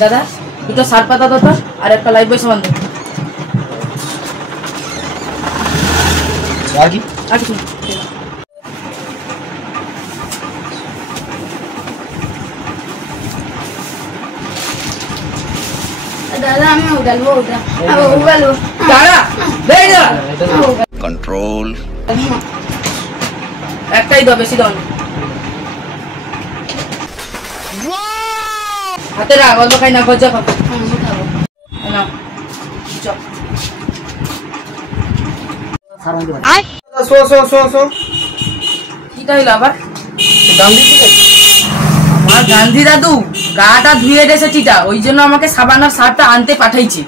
দাদা দুটো সার পাতা দাও তো, আর একটা লাইফ বয় সাবান দাও। আর কি দাদা আমি উঠালবো कंट्रोल একটাই দাও, বেশি দাও না। হাতে রাখ, অল্প খাই না, গজা খাবো না। কিটা হইলো আবার? আমার গান্ধী দাদু গাটা ধুয়ে দিয়েছে টিটা, ওই জন্য আমাকে সাবান আর সারটা আনতে পাঠাইছে।